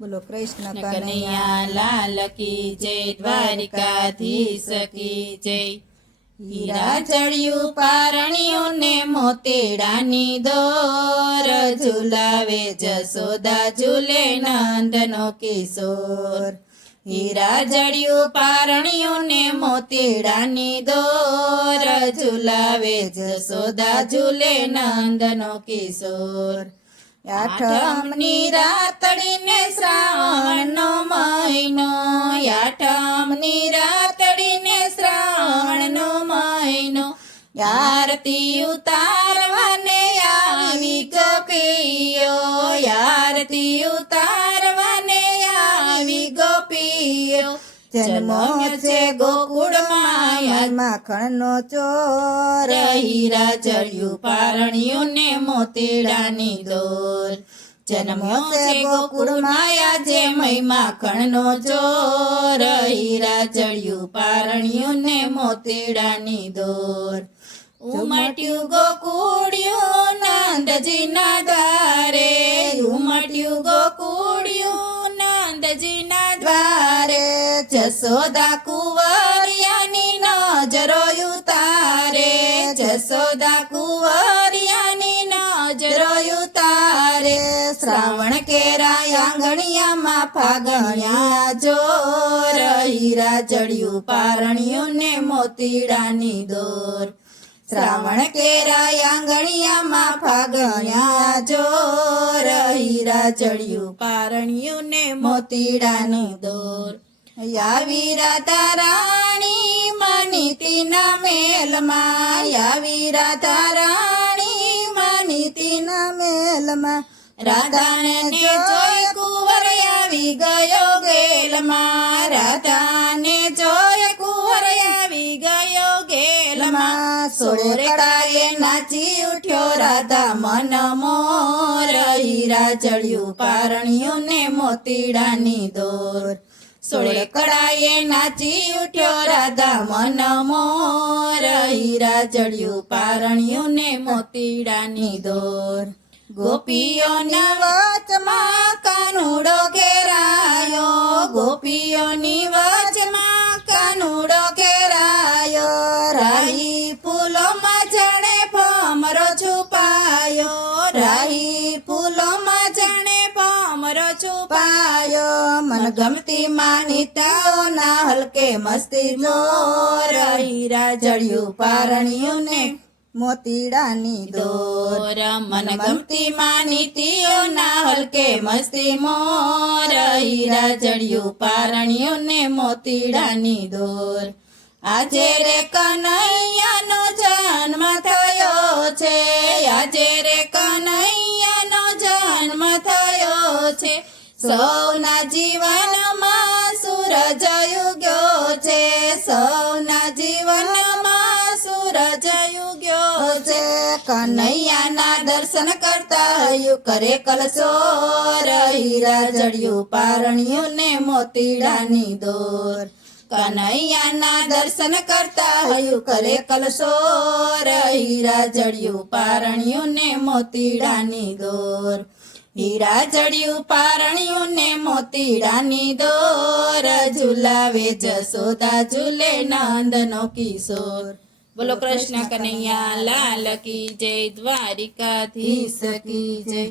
બોલો કૃષ્ણ કનૈયા કનૈયા લાલ કી જય, દ્વારિકાધીશ કી જય. હીરા ચડ્યું પારણિયું ને મોતીડાની દોર, ઝુલાવે જશોદા ઝૂલે નંદનો કિશોર. હીરા જડ્યું પારણિયું ને મોતીડાની દોર, ઝુલાવે જશોદા ઝૂલે નંદનો કિશોર. આઠમની રાતડીને શ્રાવણનો મહિનો, આઠમની રાતડીને શ્રાવણનો મહિનો, આરતી ઉતારવાને આવી ગોપીઓ, આરતી ઉતારવાને આવી ગોપીઓ. જન્મો છે ગોકુળમાં માખણનો ચોર, હીરા જડ્યું પારણિયું ને મોતીડાની દોર. જન્મો છે ગોકુળમાં આજે મય માખણનો ચોર, હીરા જડ્યું પારણિયું ને મોતીડાની દોર. ઉમટ્યું ગોકુળિયું નંદજીના દ્વારે, ઉમટ્યું ગોકુળિયું નંદજીના દ્વારે, જશોદા કુંવરિયાની નજરો ઉતારે, જશોદા કુંવરિયાની નજરો ઉતારે. શ્રાવણ કેરા આંગણિયામાં ફાગણિયા જોર, હીરા જડ્યું પારણિયું ને મોતીડાની દોર. શ્રાવણ કેરા આંગણિયામાં ફાગણિયા જોર, હીરા જડ્યું પારણિયું ને મોતીડાની દોર. આવી રાધા રાણી માનીતીના મેલમાં, આવી રાધા રાણી માનીતીના મેલમાં, રાધાને જોઈ કુંવર આવી ગયો ગેલમાં, રાધાને જોઈ કુંવર આવી ગયો ગેલમાં. સોરેડાએ નાચી ઉઠ્યો રાધા મન મોર, હીરા જડ્યું પારણિયું ને મોતીડાની દોર. સોળકડાએ નાચી ઉઠ્યો રાધા મન મોર, હીરા જડ્યું પારણિયું ને મોતીડાની દોર. ગોપીઓની વચમાં કાનુડો ઘેરાયો, ગોપીઓની વચમાં કાનુડો ઘેરાયો, રાહી ફૂલોમાં જાણે ભમરો છુપાયો, રાહી ફૂલોમાં જાણે ભમરો છુપાયો. મન ગમતી માનીતાઓના હલકે મસ્તી મોર, હીરા જડ્યું પારણિયું ને મોતીડાની દોર. મન ગમતી માનીતીઓના હલકે મસ્તી મોર, હીરા જડ્યું પારણિયું ને મોતીડાની દોર. આજે રે કનૈયાનો જન્મ થયો છે, આજે રે કનૈયાનો જન્મ થયો છે. સૌના જીવનમાં સૂરજ ઉગ્યો છે, સૌના જીવનમાં સૂરજ ઉગ્યો છે. કનૈયાના દર્શન કરતા હૈયું કરે કલશોર, હીરા જડ્યું પારણિયું ને મોતીડાની દોર. કનૈયાના દર્શન કરતા હૈયું કરે કલશોર, હીરા જડ્યું પારણિયું ને મોતીડાની દોર. હીરા જડ્યું પારણિયું ને મોતીડાની દોર, ઝુલાવે જશોદા ઝૂલે નંદનો કિશોર. બોલો કૃષ્ણ કનૈયા લાલ કી જય, દ્વારિકાધીશ કી જય.